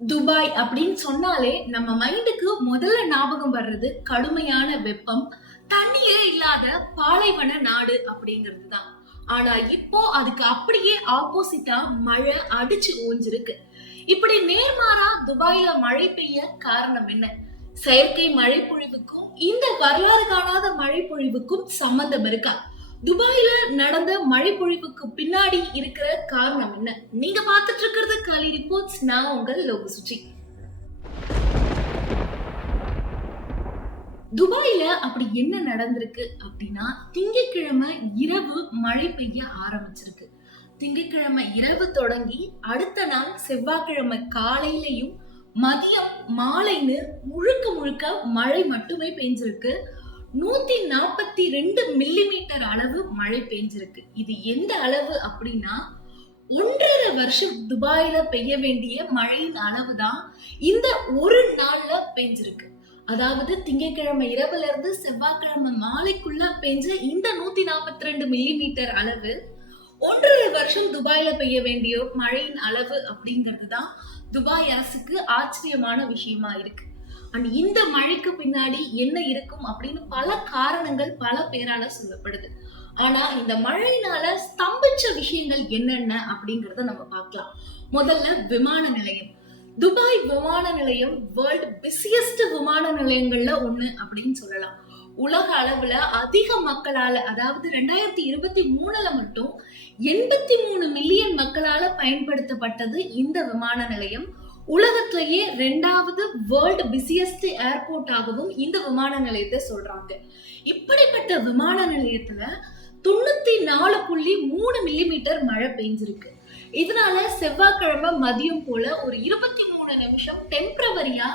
Dubai அப்படின்னு சொன்னாலே நம்ம மைண்டுக்கு முதல்ல ஞாபகம் வர்றது கடுமையான வெப்பம், தண்ணியே இல்லாத பாலைவன நாடு அப்படிங்கிறது தான். ஆனா இப்போ அதுக்கு அப்படியே ஆப்போசிட்டா மழை அடிச்சு ஓஞ்சிருக்கு. இப்படி நேர்மாறா துபாயில மழை பெய்ய காரணம் என்ன? செயற்கை மழை பொழிவுக்கும் இந்த வரலாறு காணாத மழை பொழிவுக்கும் சம்பந்தம் இருக்கா? துபாயில நடந்த மழை பொழிவுக்கு பின்னாடி இருக்கிற காரணம் என்ன? நீங்க பார்த்துட்டு இருக்கிறது காலி ரிப்போர்ட்ஸ். நான் உங்கள் லோகசுச்சி. துபாயில அப்படி என்ன நடந்திருக்கு அப்படின்னா, திங்கட்கிழமை இரவு மழை பெய்ய ஆரம்பிச்சிருக்கு. திங்கட்கிழமை இரவு தொடங்கி அடுத்த நாள் செவ்வாய்க்கிழமை காலையிலையும் மதியம் மாலைன்னு முழுக்க முழுக்க மழை மட்டுமே பெஞ்சிருக்கு. 142 மில்லிமீட்டர் அளவு மழை பெஞ்சிருக்கு. இது எந்த அளவு அப்படின்னா 1.5 வருஷம் துபாயில பெய்ய வேண்டிய மழையின் அளவு தான் இந்த ஒரு நாள்ல பெஞ்சிருக்கு. அதாவது திங்கட்கிழமை இரவுல இருந்து செவ்வாய்க்கிழமை மாலைக்குள்ள பெஞ்ச இந்த 142 மில்லிமீட்டர் அளவு 1.5 வருஷம் துபாயில பெய்ய வேண்டிய மழையின் அளவு அப்படிங்கிறது தான் துபாய் அரசுக்கு ஆச்சரியமான விஷயமா இருக்கு. அண்ட் இந்த மழைக்கு பின்னாடி என்ன இருக்கும் அப்படின்னு பல காரணங்கள் பல பேரால சொல்லப்படுது. ஆனா இந்த மழையினால ஸ்தம்பிச்ச விஷயங்கள் என்னென்ன அப்படிங்கறத நம்ம பார்க்கலாம். முதல்ல விமான நிலையம். துபாய் விமான நிலையம் வேர்ல்ட் பிஸியஸ்ட் விமான நிலையங்கள்ல ஒண்ணு அப்படின்னு சொல்லலாம். உலக அளவுல அதிக மக்களால, அதாவது 2023ல மட்டும் 83 மில்லியன் மக்களால பயன்படுத்தப்பட்டது இந்த விமான நிலையம். உலகத்திலேயே 2வது வேர்ல்ட் பிஸியஸ்ட் ஏர்போர்ட் ஆகவும் இந்த விமான நிலையத்தை சொல்றாங்க. இப்படிப்பட்ட விமான நிலையத்துல 94.3 மில்லிமீட்டர் மழை பெஞ்சிருக்கு. இதனால செவ்வாய்க்கிழமை மதியம் போல ஒரு 23 நிமிஷம் டெம்பரவரியா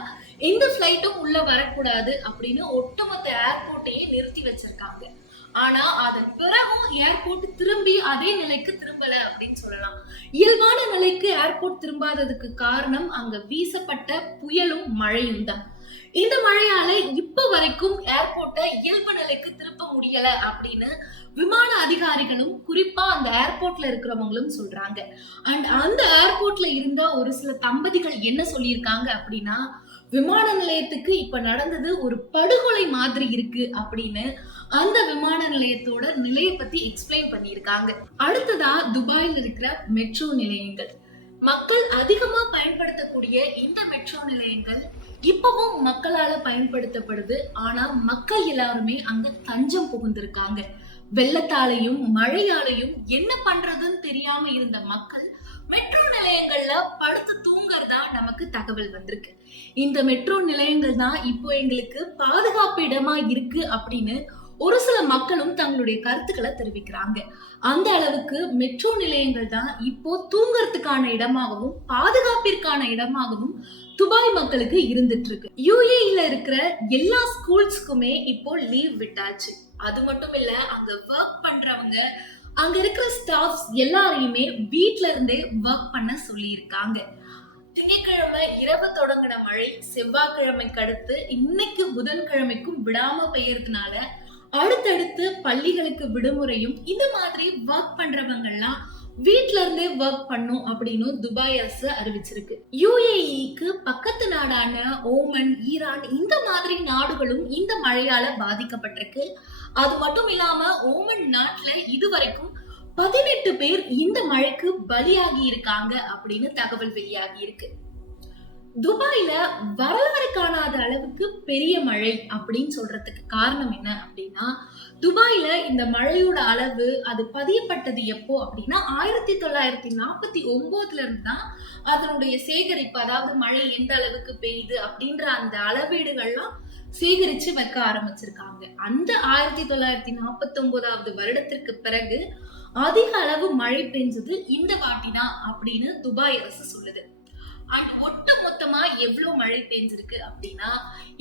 எந்த பிளைட்டும் உள்ள வரக்கூடாது அப்படின்னு ஒட்டுமொத்த ஏர்போர்ட்டையே நிறுத்தி வச்சிருக்காங்க. ஆனா அதன் பிறகும் ஏர்போர்ட் திரும்பி அதே நிலைக்கு திரும்பல அப்படின்னு சொல்லலாம். இயல்பான நிலைக்கு ஏர்போர்ட் திரும்பாததுக்கு காரணம் அங்க வீசப்பட்ட புயலும் மழையும் தான். இந்த மழையால இப்ப வரைக்கும் ஏர்போர்ட்டை இயல்பு நிலைக்கு திருப்ப முடியல அப்படின்னு விமான அதிகாரிகளும் குறிப்பா அந்த ஏர்போர்ட்ல இருக்கிறவங்களும் சொல்றாங்க. அண்ட் அந்த ஏர்போர்ட்ல இருந்த ஒரு சில தம்பதிகள் என்ன சொல்லியிருக்காங்க அப்படின்னா, விமான நிலையத்துக்கு இப்ப நடந்தது ஒரு படுகொலை மாதிரி இருக்கு அப்படின்னு அந்த விமான நிலையத்தோட நிலையை பத்தி எக்ஸ்பிளைன் பண்ணியிருக்காங்க. அடுத்ததா துபாயில் இருக்கிற மெட்ரோ நிலையங்கள். மக்கள் அதிகமா பயன்படுத்தக்கூடிய இந்த மெட்ரோ நிலையங்கள் இப்பவும் மக்களால பயன்படுத்தப்படுது. ஆனா மக்கள் எல்லாருமே அங்க தஞ்சம் புகுந்திருக்காங்க. வெள்ளத்தாலையும் மழையாலையும் என்ன பண்றதுன்னு தெரியாம இருந்த மக்கள் மெட்ரோ நிலையங்கள்ல படுத்து தூங்குறதா நமக்கு தகவல் வந்திருக்கு. இந்த மெட்ரோ நிலையங்கள் தான் இப்போ எங்களுக்கு பாதுகாப்பு இடமா இருக்கு அப்படின்னு ஒரு சில மக்களும் தங்களுடைய கருத்துக்களை தெரிவிக்கிறாங்க. அந்த அளவுக்கு மெட்ரோ நிலையங்கள் தான் இப்போ தூங்குறதுக்கான இடமாகவும் பாதுகாப்பிற்கான இடமாகவும் துபாய் மக்களுக்கு இருந்துட்டு இருக்கு. யுஏஇல இருக்கிற எல்லா ஸ்கூல்ஸ்க்குமே இப்போ லீவ் விட்டாச்சு. அது மட்டும் இல்ல, அங்க ஒர்க் பண்றவங்க, அங்க இருக்கிற ஸ்டாஃப்ஸ் எல்லாரையுமே வீட்ல இருந்தே ஒர்க் பண்ண சொல்லி இருக்காங்க. திங்கட்கிழமை இரவு தொடங்கின மழை செவ்வாய்க்கிழமைக்கு அடுத்து இன்னைக்கு புதன்கிழமைக்கும் விடாம பெய்யறதுனால அடுத்தடுத்து பள்ளிகளுக்கு விடுமுறையும் இந்த மாதிரி ஒர்க் பண்றவங்க எல்லாம் வீட்ல இருந்தே ஒர்க் பண்ணும் அப்படின்னு துபாய் அரசு அறிவிச்சிருக்கு. யுஏஇக்கு பக்கத்து நாடான ஓமன், ஈரான் இந்த மாதிரி நாடுகளும் இந்த மழையால பாதிக்கப்பட்டிருக்கு. அது மட்டும் இல்லாம ஓமன் நாட்டுல இதுவரைக்கும் 18 பேர் இந்த மழைக்கு பலியாகி இருக்காங்க அப்படின்னு தகவல் வெளியாகி இருக்கு. துபாயில வரலாறு காணாத அளவுக்கு பெரிய மழை அப்படின்னு சொல்றதுக்கு காரணம் என்ன அப்படின்னா, துபாயில இந்த மழையோட அளவு அது பதியப்பட்டது எப்போ அப்படின்னா 1949ல இருந்து தான் அதனுடைய சேகரிப்பு, அதாவது மழை எந்த அளவுக்கு பெய்யுது அப்படின்ற அந்த அளவீடுகள்லாம் சேகரிச்சு வைக்க ஆரம்பிச்சிருக்காங்க. அந்த 1949வது வருடத்திற்கு பிறகு அதிக அளவு மழை பெஞ்சது இந்த வாட்டிதான் அப்படின்னு துபாய் அரசு சொல்லுது. அண்ட் ஒட்டு மொத்தமா எவ்வளவு மழை பெஞ்சிருக்கு அப்படின்னா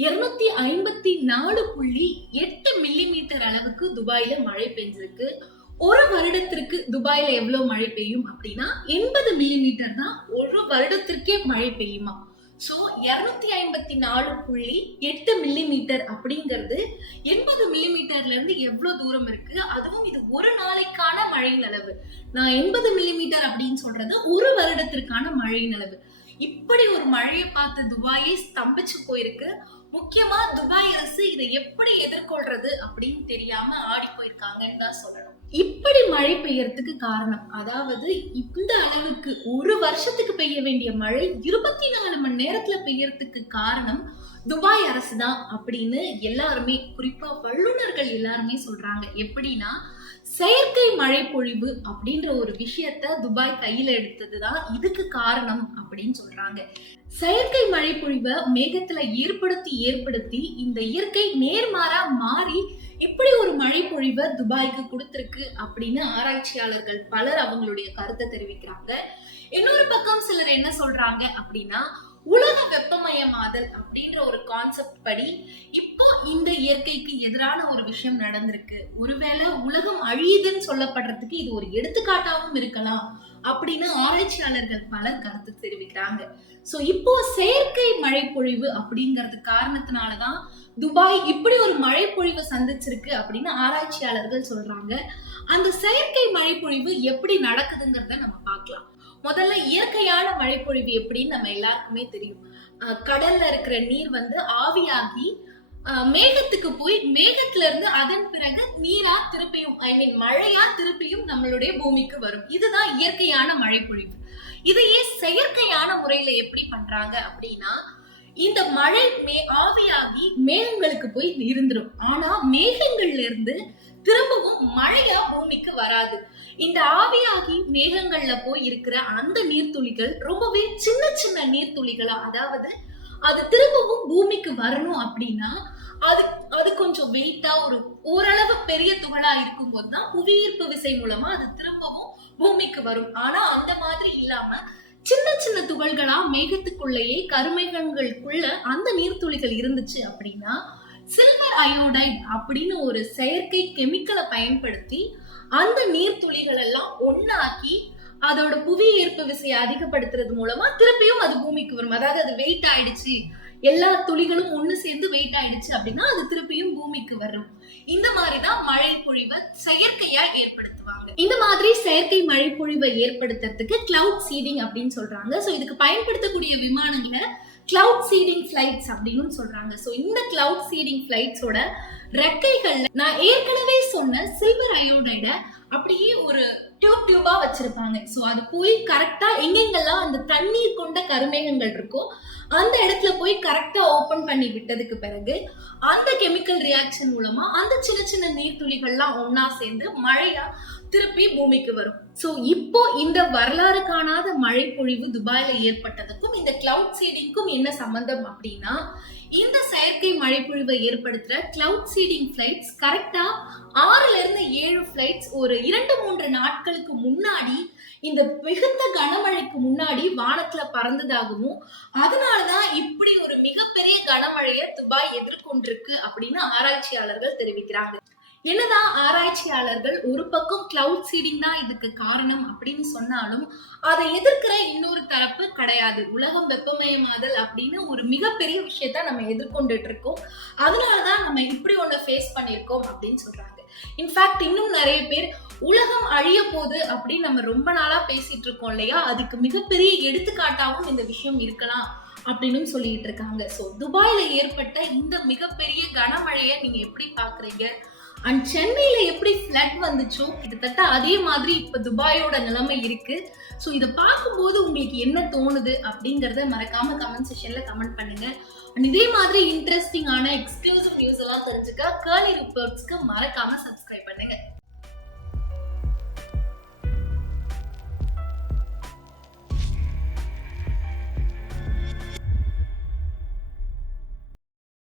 254.8 மில்லிமீட்டர் அளவுக்கு துபாயில மழை பெஞ்சிருக்கு. ஒரு வருடத்திற்கு துபாயில எவ்வளவு மழை பெய்யும் அப்படின்னா 80 மில்லிமீட்டர் தான் ஒரு வருடத்திற்கே மழை பெய்யுமா. சோ 254.8 மில்லிமீட்டர் அப்படிங்கிறது 80 மில்லிமீட்டர்ல இருந்து எவ்வளவு தூரம் இருக்கு. அதுவும் இது ஒரு நாளைக்கான மழையின் அளவு. நான் 80 மில்லிமீட்டர் அப்படின்னு சொல்றது ஒரு வருடத்திற்கான மழையின் அளவு. இப்படி ஒரு மழையை பார்த்து துபாயே ஸ்தம்பிச்சு போயிருக்கு. முக்கியமா துபாய் அரசு இதை எப்படி எதிர்கொள்றது அப்படின்னு தெரியாம ஆடி போயிருக்காங்கன்னு தான் சொல்லணும். இப்படி மழை பெய்யறதுக்கு காரணம், அதாவது இந்த அளவுக்கு ஒரு வருஷத்துக்கு பெய்ய வேண்டிய மழை 24 மணி நேரத்துல பெய்யறதுக்கு காரணம் துபாய் அரசு தான் அப்படின்னு எல்லாருமே, குறிப்பா வல்லுநர்கள் எல்லாருமே சொல்றாங்க. எப்படின்னா, செயற்கை மழை பொழிவு அப்படின்ற ஒரு விஷயத்த துபாய் கையில எடுத்ததுதான் இதுக்கு காரணம் அப்படின்னு சொல்றாங்க. செயற்கை மழை பொழிவை மேகத்துல ஏற்படுத்தி இந்த இயற்கை நேர்மாறா மாறி இப்படி ஒரு மழை பொழிவை துபாய்க்கு கொடுத்திருக்கு அப்படின்னு ஆராய்ச்சியாளர்கள் பலர் அவங்களுடைய கருத்தை தெரிவிக்கிறாங்க. இன்னொரு பக்கம் சிலர் என்ன சொல்றாங்க அப்படின்னா, உலக வெப்பமயமாதல் அப்படின்ற ஒரு கான்செப்ட் படி இப்போ இந்த இயற்கைக்கு எதிரான ஒரு விஷயம் நடந்திருக்கு. ஒருவேளை உலகம் அழியுதுன்னு சொல்லப்படுறதுக்கு இது ஒரு எடுத்துக்காட்டாகவும் இருக்கலாம் அப்படின்னு ஆராய்ச்சியாளர்கள் பலர் கருத்து தெரிவிக்கிறாங்க. சோ இப்போ செயற்கை மழை பொழிவு அப்படிங்கிறது காரணத்தினாலதான் துபாய் இப்படி ஒரு மழை பொழிவை சந்திச்சிருக்கு அப்படின்னு ஆராய்ச்சியாளர்கள் சொல்றாங்க. அந்த செயற்கை மழை பொழிவு எப்படி நடக்குதுங்கிறத நம்ம பார்க்கலாம். முதல்ல இயற்கையான மழை பொழிவு எப்படின்னு நம்ம எல்லாருக்குமே தெரியும். கடல்ல இருக்கிற நீர் ஆவியாகி மேகத்துக்கு போய் மேகத்துல இருந்து அதன் பிறகு நீரா திருப்பியும் மழையா திருப்பியும் நம்மளுடைய பூமிக்கு வரும். இதுதான் இயற்கையான மழை பொழிவு. இதையே செயற்கையான முறையில எப்படி பண்றாங்க அப்படின்னா, இந்த மழை ஆவியாகி மேகங்களுக்கு போய் இருந்துரும். ஆனா மேகங்கள்ல இருந்து திரும்பவும் மழையா பூமிக்கு வராது. இந்த ஆவியாகி மேகங்கள்ல போய் இருக்கிற அந்த நீர்த்துளிகள் ரொம்பவே சின்ன சின்ன நீர்த்துளிகளா, அதாவது அது திரும்பவும் பூமிக்கு வரணும் அப்படின்னா அது கொஞ்சம் வெயிட்டா ஒரு ஓரளவு பெரிய துகளா இருக்கும் போதுதான் புவியீர்ப்பு விசை மூலமா அது திரும்பவும் பூமிக்கு வரும். ஆனா அந்த மாதிரி இல்லாம சின்ன சின்ன துகள்களா மேகத்துக்குள்ளேயே கருமேகங்களுக்குள்ள அந்த நீர்த்துளிகள் இருந்துச்சு அப்படின்னா, சில்வர் அயோடைடு அப்படின்னு ஒரு செயற்கை கெமிக்கலை பயன்படுத்தி அந்த நீர்த்துளிகள் எல்லாம் ஒன்னாக்கி அதோட புவி ஈர்ப்பு விசையை அதிகப்படுத்துறது மூலமா திருப்பியும் அது பூமிக்கு வரும். அதாவது அது வெயிட் ஆயிடுச்சு, எல்லா துளிகளும் ஒண்ணு சேர்ந்து வெயிட் ஆயிடுச்சு அப்படின்னா அது திருப்பியும் பூமிக்கு வரும். இந்த மாதிரிதான் மழை பொழிவை செயற்கையா ஏற்படுத்துவாங்க. இந்த மாதிரி செயற்கை மழை பொழிவை ஏற்படுத்துறதுக்கு கிளவுட் சீடிங் அப்படின்னு சொல்றாங்க. சோ இதுக்கு பயன்படுத்தக்கூடிய விமானங்களை கிளவுட் சீடிங் பிளைட்ஸ் அப்படின்னு சொல்றாங்க. சோ இந்த கிளவுட் சீடிங் பிளைட்ஸோட ரெக்கைகள்ல நான் ஏற்கனவே சொன்ன சில்வர் அயோடைட அப்படியே ஒரு டியூபா வச்சிருப்பாங்க. சோ அது போய் கரெக்டா எங்கெங்கெல்லாம் அந்த தண்ணீர் கொண்ட கருமேகங்கள் இருக்கோ அந்த இடத்துல போய் கரெக்டா ஓபன் பண்ணி விட்டதுக்கு பிறகு அந்த கெமிக்கல் ரியாக்ஷன் மூலமா அந்த சின்ன சின்ன நீர்த்துளிகள்லாம் ஒன்னா சேர்ந்து மழையா திருப்பி பூமிக்கு வரும். சோ இப்போ இந்த வரலாறு காணாத மழை பொழிவு துபாயில ஏற்பட்டதுக்கும் இந்த கிளவுட் சீடிங்க்கும் என்ன சம்பந்தம் அப்படின்னா, இந்த செயற்கை மழை பொழிவை ஏற்படுத்துற கிளவுட் சீடிங் பிளைட்ஸ் கரெக்டா 6ல இருந்து 7 பிளைட்ஸ் ஒரு 2-3 நாட்களுக்கு முன்னாடி இந்த மிகுந்த கனமழைக்கு முன்னாடி வானத்துல பறந்ததாகவும் அதனாலதான் இப்படி ஒரு மிகப்பெரிய கனமழையை துபாய் எதிர்கொண்டிருக்கு அப்படின்னு ஆராய்ச்சியாளர்கள் தெரிவிக்கிறாங்க. என்னதான் ஆராய்ச்சியாளர்கள் ஒரு பக்கம் கிளவுட் சீடிங் தான் இதுக்கு காரணம் அப்படின்னு சொன்னாலும் அதை எதிர்க்கிற இன்னொரு தரப்பு கிடையாது. உலகம் வெப்பமயமாதல் அப்படின்னு ஒரு மிகப்பெரிய விஷயத்த நம்ம எதிர்கொண்டுட்டு இருக்கோம், அதனாலதான் நம்ம இப்படி ஒண்ணு ஃபேஸ் பண்ணிருக்கோம் அப்படின்னு சொல்றாங்க. இன்ஃபேக்ட் இன்னும் நிறைய பேர் உலகம் அழிய போகுது அப்படின்னு நம்ம ரொம்ப நாளா பேசிட்டு இருக்கோம் இல்லையா, அதுக்கு மிகப்பெரிய எடுத்துக்காட்டாவும் இந்த விஷயம் இருக்கலாம் அப்படின்னு சொல்லிட்டு இருக்காங்க. சோ துபாயில ஏற்பட்ட இந்த மிகப்பெரிய கனமழையை நீங்க எப்படி பாக்குறீங்க? அண்ட் சென்னையில எப்படி ஃப்ளட் வந்துச்சோ கிட்டத்தட்ட அதே மாதிரி இப்ப துபாயோட நிலைமை இருக்கு. சோ இதை பார்க்கும்போது உங்களுக்கு என்ன தோணுது அப்படிங்கறத மறக்காம கமெண்ட் செக்ஷன்ல கமெண்ட் பண்ணுங்க. அண்ட் இதே மாதிரி இன்ட்ரெஸ்டிங்கான எக்ஸ்க்ளூசிவ் நியூஸ் எல்லாம் தெரிஞ்சுக்க கர்லி ரிப்போர்ட்ஸ்க்கு மறக்காம சப்ஸ்கிரைப் பண்ணுங்க.